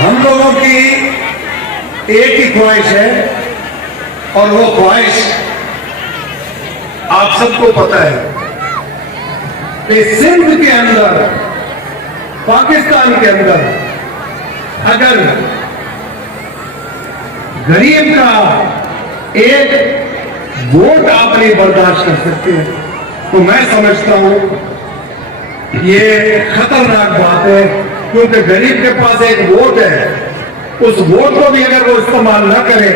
हम लोगों की एक ही ख्वाहिश है और वो ख्वाहिश आप सबको पता है कि सिंध के अंदर, पाकिस्तान के अंदर अगर गरीब का एक वोट आप नहीं बर्दाश्त कर सकते तो मैं समझता हूं ये खतरनाक बात है, क्योंकि गरीब के पास एक वोट है, उस वोट को भी अगर वो इस्तेमाल न करे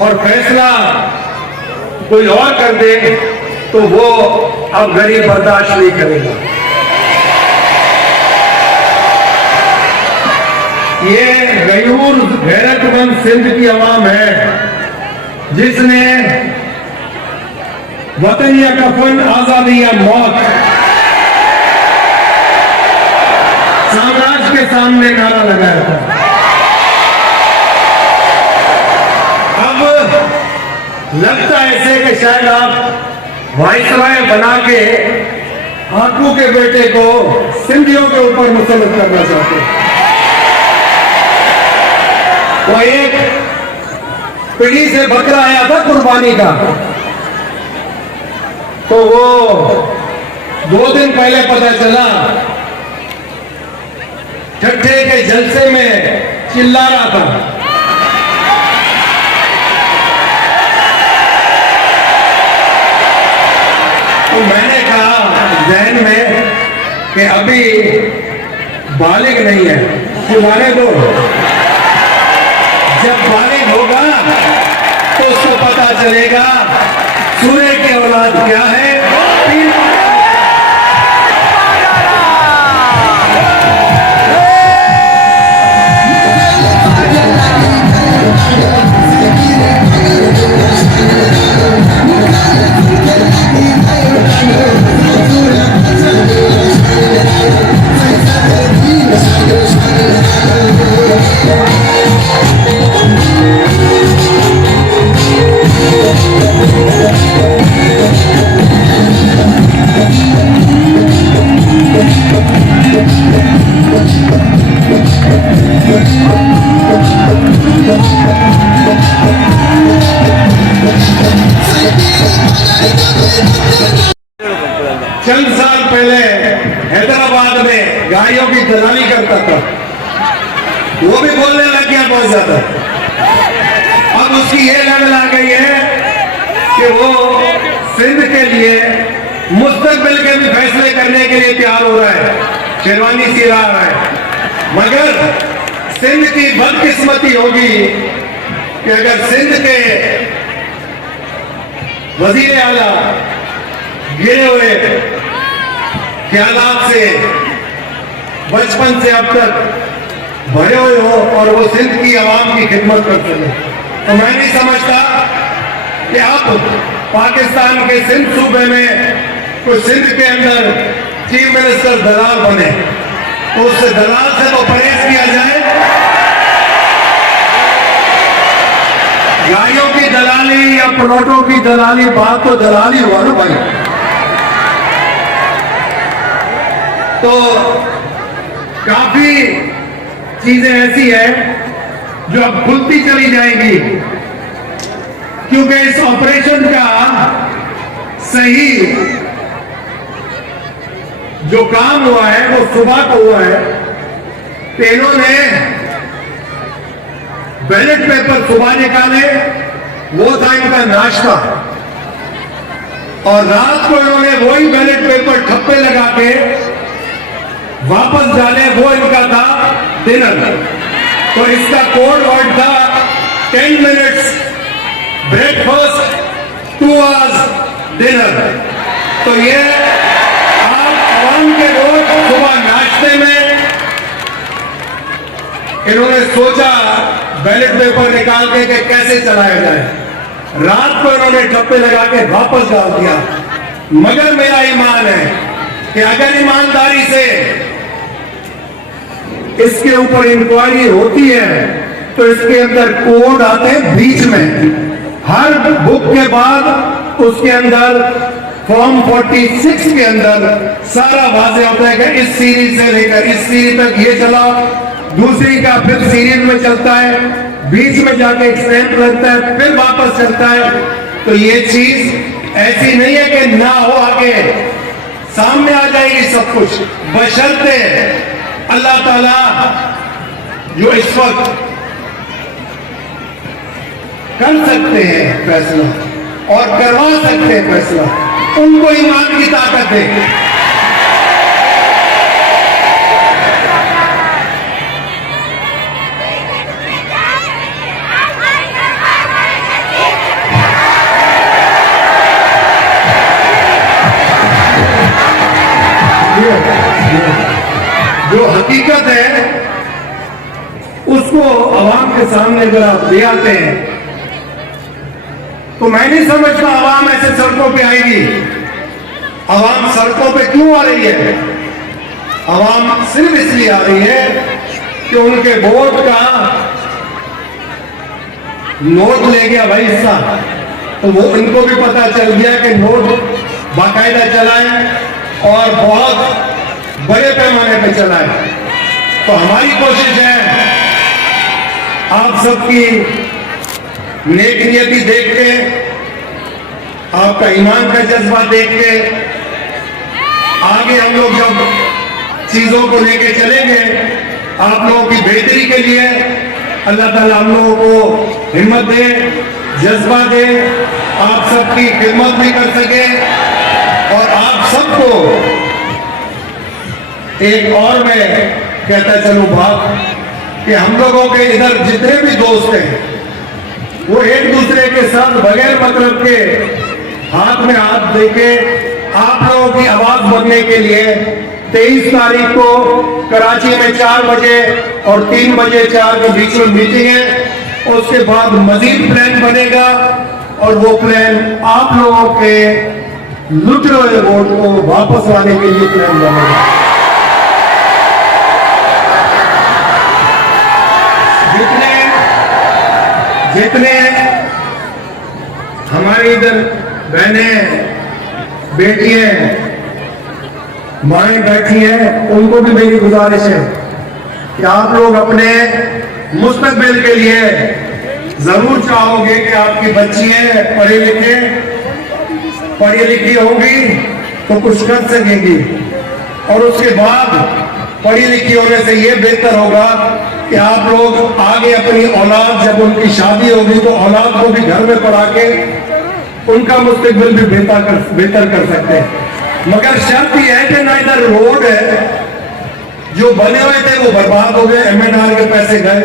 और फैसला कोई और कर दे तो वो अब गरीब बर्दाश्त नहीं करेगा। ये गयूर गैरतमंद सिंध की आवाम है जिसने वतन या कफन, आजादी या मौत साम्राज्य के सामने नारा लगाया था। अब लगता ऐसे कि शायद आप वाइसराय बना के हाकू के बेटे को सिंधियों के ऊपर मुसल्लत करना चाहते हैं। वो एक पीढ़ी से बकरा आया था कुर्बानी का, तो वो 2 दिन पहले पता चला, ठट्ठे के जलसे में चिल्ला रहा था। तो मैंने कहा जहन में कि अभी बालिग नहीं है, सुनाने दो, जब बालिग होगा तो उसको पता चलेगा सूर्य की औलाद क्या है। चंद साल पहले हैदराबाद में गाड़ियों की दलाली करता था, वो भी बोलने लग गया बहुत ज्यादा। अब उसकी ये लेवल आ गई है कि वो सिंध के लिए मुस्तकबिल के भी फैसले करने के लिए तैयार हो रहा है, शेरवानी सी रहा है। मगर सिंध की बदकिस्मती होगी कि अगर सिंध के वजीर आला गिरे हुए ख्यालात से बचपन से अब तक भरे हुए हो और वो सिंध की आवाम की खिदमत कर सके, तो मैं नहीं समझता कि अब पाकिस्तान के सिंध सूबे में कोई सिंध के अंदर चीफ मिनिस्टर दलाल बने, तो उससे दलाल से तो परहेज किया जाए। गाड़ियों की दलाली या प्लॉटों की दलाली, बात तो दलाली हुआ ना भाई। तो काफी चीजें ऐसी है जो अब खुलती चली जाएंगी, क्योंकि इस ऑपरेशन का सही जो काम हुआ है वो सुबह को हुआ है। तो इन्होंने बैलेट पेपर सुबह निकाले, वो था इनका नाश्ता, और रात को इन्होंने वही बैलेट पेपर ठप्पे लगा के वापस डाले, वो इनका था डिनर। तो इसका कोड वर्ड था 10 मिनट्स ब्रेकफास्ट, 2 आवर्स डिनर। तो ये आप आवाम के रोज सुबह नाश्ते में इन्होंने सोचा बैलेट पेपर निकाल के कि कैसे चलाया जाए, रात को इन्होंने ठप्पे लगा के वापस डाल दिया। मगर मेरा ईमान है कि अगर ईमानदारी से इसके ऊपर इंक्वायरी होती है तो इसके अंदर कोड आते हैं बीच में, हर बुक के बाद उसके अंदर फॉर्म 46 के अंदर सारा वाज़ेह होता है कि इस सीरीज से लेकर इस सीरीज तक ये चला, दूसरी का फिर सीरीज में चलता है, बीच में जाके एक स्टैंप लगता है, फिर वापस चलता है। तो ये चीज ऐसी नहीं है कि ना हो, आगे सामने आ जाएगी सब कुछ, बशर्ते अल्लाह ताला जो इस वक्त कर सकते हैं फैसला और करवा सकते हैं फैसला, उनको ईमान की ताकत दे। जो हकीकत है उसको अवाम के सामने अगर आप ले आते हैं तो मैं नहीं समझता अवाम ऐसे सड़कों पे आएगी। अवाम सड़कों पे क्यों आ रही है? अवाम सिर्फ इसलिए आ रही है कि उनके वोट का नोट ले गया भाई हिस्सा, तो वो इनको भी पता चल गया कि नोट बाकायदा चला है और बहुत बड़े पैमाने पे चला है। तो हमारी कोशिश है आप सबकी नेक नियति देख के, आपका ईमान का जज्बा देख के, आगे हम लोग जब चीजों को लेके चलेंगे आप लोगों की बेहतरी के लिए, अल्लाह ताला हम लोगों को हिम्मत दे, जज्बा दे, आप सबकी खिदमत भी कर सके और आप सबको एक और मैं कहता चलूं बात कि हम लोगों के इधर जितने भी दोस्त हैं वो एक दूसरे के साथ बगैर मतलब के हाथ में हाथ देके आप लोगों की आवाज बनने के लिए 23 तारीख को कराची में 4 बजे और 3 बजे 4 के बीच में मीटिंग है। उसके बाद मजीद प्लान बनेगा और वो प्लान आप लोगों के लुटे हुए वोट को वापस लाने के लिए प्लान बनेगा। जितने हमारे इधर बहनें, बेटियां, माएं बैठी हैं, उनको भी मेरी गुजारिश है कि आप लोग अपने मुस्तकबिल के लिए जरूर चाहोगे कि आपकी बच्चियां पढ़ी लिखी होंगी तो कुछ कर सकेंगी, और उसके बाद पढ़ी लिखी होने से यह बेहतर होगा कि आप लोग आगे अपनी औलाद, जब उनकी शादी होगी तो औलाद को भी घर में पढ़ा के उनका मुस्तकबिल भी बेहतर कर सकते हैं। मगर शर्त यह है कि ना इधर रोड है, जो बने हुए थे वो बर्बाद हो गए, MNR के पैसे गए,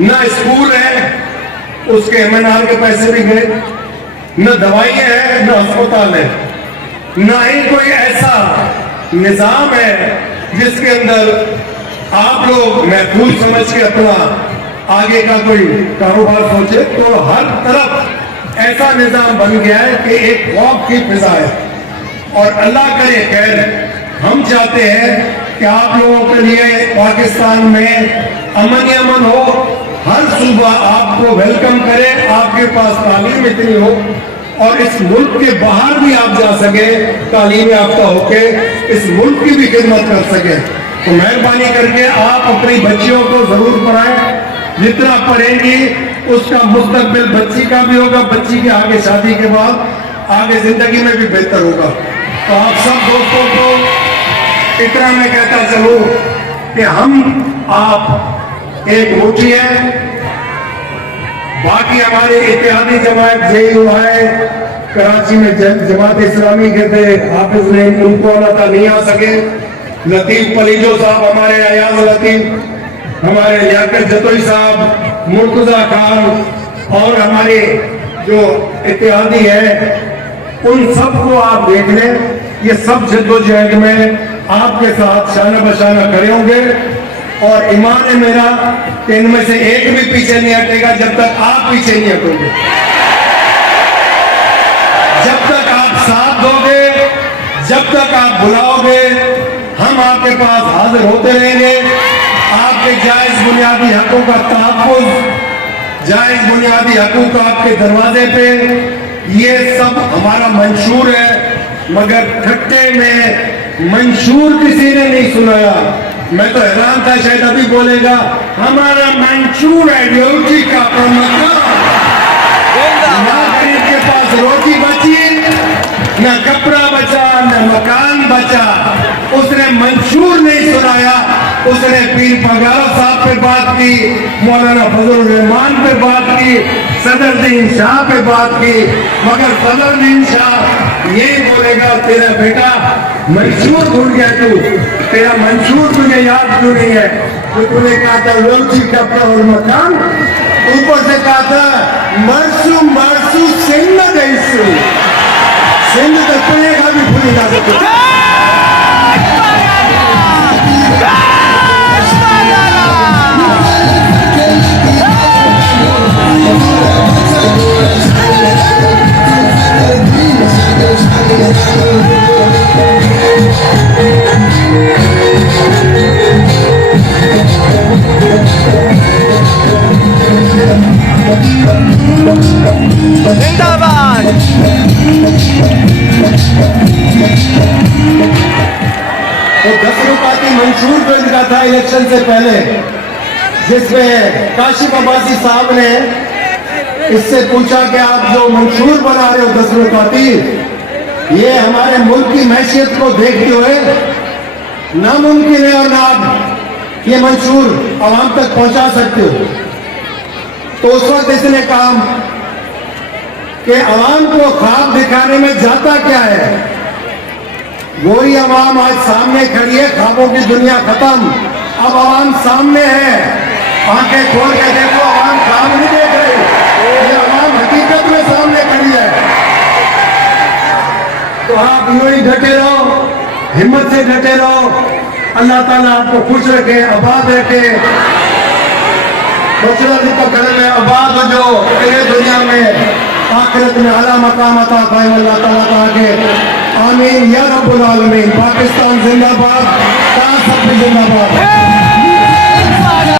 ना स्कूल है उसके MNR के पैसे भी गए, न दवाइयां हैं, न अस्पताल है, ना ही कोई ऐसा निजाम है जिसके अंदर आप लोग महफूज समझ के अपना आगे का कोई कारोबार सोचे। तो हर तरफ ऐसा निजाम बन गया है कि एक खौफ की फिजा है, और अल्लाह करे खैर, हम चाहते हैं कि आप लोगों के लिए पाकिस्तान में अमन ही अमन हो, हर सूबा आपको वेलकम करे, आपके पास तालीम इतनी हो और इस मुल्क के बाहर भी आप जा सके तालीम याफ्ता होके, इस मुल्क की भी खिदमत कर सके। तो मेहरबानी करके आप अपनी बच्चियों को जरूर पढ़ाएं, जितना पढ़ेंगी उसका मुस्तकबिल बच्ची का भी होगा, बच्ची के आगे शादी के बाद आगे जिंदगी में भी बेहतर होगा। तो आप सब दोस्तों को इतना मैं कहता चलूं कि हम आप एक मुट्ठी है। बाकी हमारे इत्तेहादी जमात JUI कराची में जमात इस्लामी के थे, हाफिज ने उनको अल्लाह नहीं आ सके, लतीफ पलीजो साहब, हमारे अयाज लतीफ, हमारे लियाकत जतोई साहब, मुर्तजा खान और हमारे जो इत्तेहादी है, उन सबको आप देख लें। ये सब जद्दोजहद में आपके साथ शाना बशाना खड़े होंगे, और ईमान है मेरा कि इनमें से एक भी पीछे नहीं हटेगा जब तक आप पीछे नहीं हटोगे। जब तक आप साथ दोगे, जब तक आप बुलाओगे, हम आपके पास हाजिर होते रहेंगे। आपके जायज बुनियादी हकों का तहफ़्फ़ुज़, जायज बुनियादी हकूक़ आपके दरवाजे पे, ये सब हमारा मंशूर है। मगर ठट्टे में मंशूर किसी ने नहीं सुनाया, मैं तो हैरान था, शायद अभी बोलेगा हमारा मंशूर है रोटी का मकान। ना गरीब के पास रोटी बची, न कपड़ा बचा, न मकान बचा। उसने मंशूर नहीं सुनाया, उसने पीर पगारा साहब पे बात की, मौलाना फजल रहमान पे बात की, सदरुद्दीन शाह पे बात की। मगर सदरुद्दीन शाह यही बोलेगा तेरा बेटा मंशूर भूल गया तू, तेरा मंशूर तुझे याद क्यों नहीं है? तो तूने कहा था रोटी कपड़ा और मकान, ऊपर से कहा था मरसू मरसू सिंध जैसू, सिंध तो पुणेगा भी भूल जा सकते। जिंदाबाद। तो 10 रुपए की मंशूर जो इनका था इलेक्शन से पहले, जिसमें काशिफ अब्बासी साहब ने इससे पूछा कि आप जो मंशूर बना रहे हो 10 रुपए, ये हमारे मुल्क की मैशियत को देखते हुए नामुमकिन है और ना आप ये मंशूर आवाम तक पहुंचा सकते हो। तो उस वक्त इसने कहा कि आवाम को ख्वाब दिखाने में जाता क्या है, वही आवाम आज सामने खड़ी है, ख्वाबों की दुनिया खत्म, अब आवाम सामने है। आंखें खोल के देखो, आवाम ख्वाब नहीं देख रही, ये आवाम हकीकत में सामने खड़ी है। तो आप यूं ही डटे रहो, हिम्मत से डटे रहो। अल्लाह ताला आपको खुश रखे, आबाद रखे, तो घर में आबाद हो जो तेरे दुनिया में आखिरत में आला मकाम अता फरमाए अल्लाह ताला का आगे। आमीन या रब्बुल आलमीन। पाकिस्तान जिंदाबाद, काश सब जिंदाबाद।